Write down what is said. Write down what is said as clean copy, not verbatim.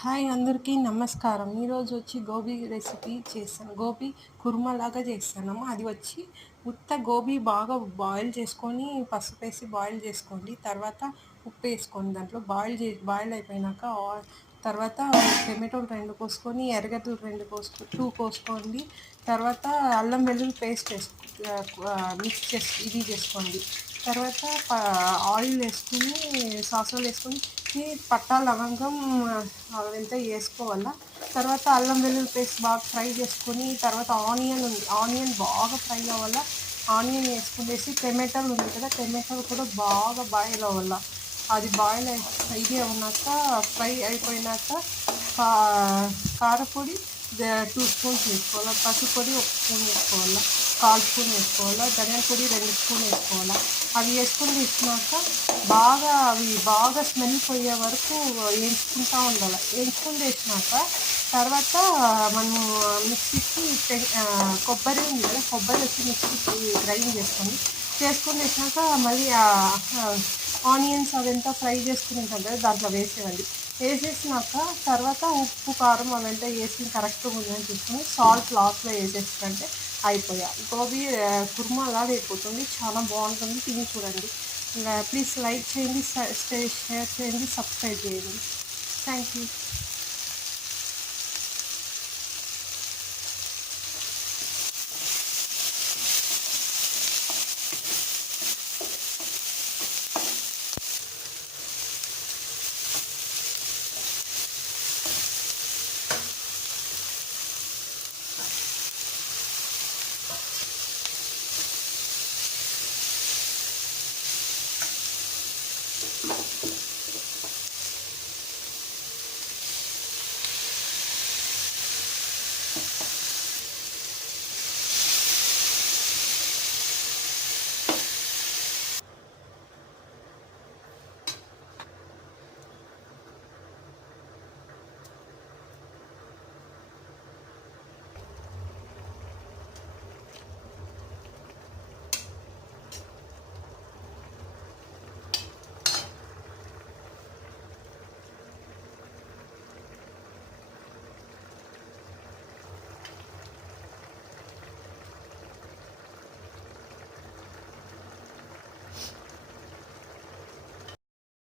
Hi అందరికీ నమస్కారం. ఈరోజు వచ్చి గోబీ రెసిపీ చేశాను. గోబీ కుర్మాలాగా చేస్తున్నాము. అది వచ్చి ఉత్త గోబీ బాగా బాయిల్ చేసుకొని, పసుపేసి బాయిల్ చేసుకోండి. తర్వాత ఉప్పేసుకోండి. దాంట్లో బాయిల్ అయిపోయినాక తర్వాత టమాటోలు 2 కోసుకొని, ఎర్రగడ్డలు 2 కోసుకోండి. తర్వాత అల్లం వెల్లుల్లి పేస్ట్ మిక్స్ చేసుకోండి. తర్వాత ఆయిల్ వేసుకొని, సాసులు వేసుకొని పట్టా లవంగం అవంతా వేసుకోవాలా. తర్వాత అల్లం వెల్లుల్లి పేస్ట్ బాగా ఫ్రై చేసుకొని, తర్వాత ఆనియన్ బాగా ఫ్రై అవ్వాలా. ఆనియన్ వేసుకునేసి టమాటాలు ఉంది కదా, టమాటాలు కూడా బాగా బాయిల్ అవ్వాలా. అది బాయిల్ ఇది ఉన్నాక, ఫ్రై అయిపోయినాక కారపొడి 2 స్పూన్స్ వేసుకోవాలా, పసుపు పొడి 1 స్పూన్ వేసుకోవాలా, 1/4 స్పూన్ వేసుకోవాలా, ధనియాల పొడి 2 స్పూన్ వేసుకోవాలా. అవి వేసుకొని వేసినాక అవి బాగా స్మెల్ పోయే వరకు వేయించుకుంటూ ఉండాలి. వేయించుకొని వేసినాక తర్వాత మనము మిక్సీకి కొబ్బరి ఉంది కదా, కొబ్బరి వచ్చి మిక్సీకి గ్రైండ్ చేసుకొని వేసినాక మళ్ళీ ఆనియన్స్ అవంతా ఫ్రై చేసుకుని ఉంటాం కదా, దాంట్లో వేసేసినాక తర్వాత ఉప్పు కారం అవంతా వేసి కరెక్ట్గా ఉందని చూసుకొని సాల్ట్ లాస్ట్లో వేసేసుకుంటే గోబీ కుర్మా లాగా అయిపోతుంది. చాలా బాగుంటుంది, తిని చూడండి. ప్లీజ్ లైక్ చేయండి, షేర్ చేయండి, సబ్స్క్రైబ్ చేయండి. Thank you.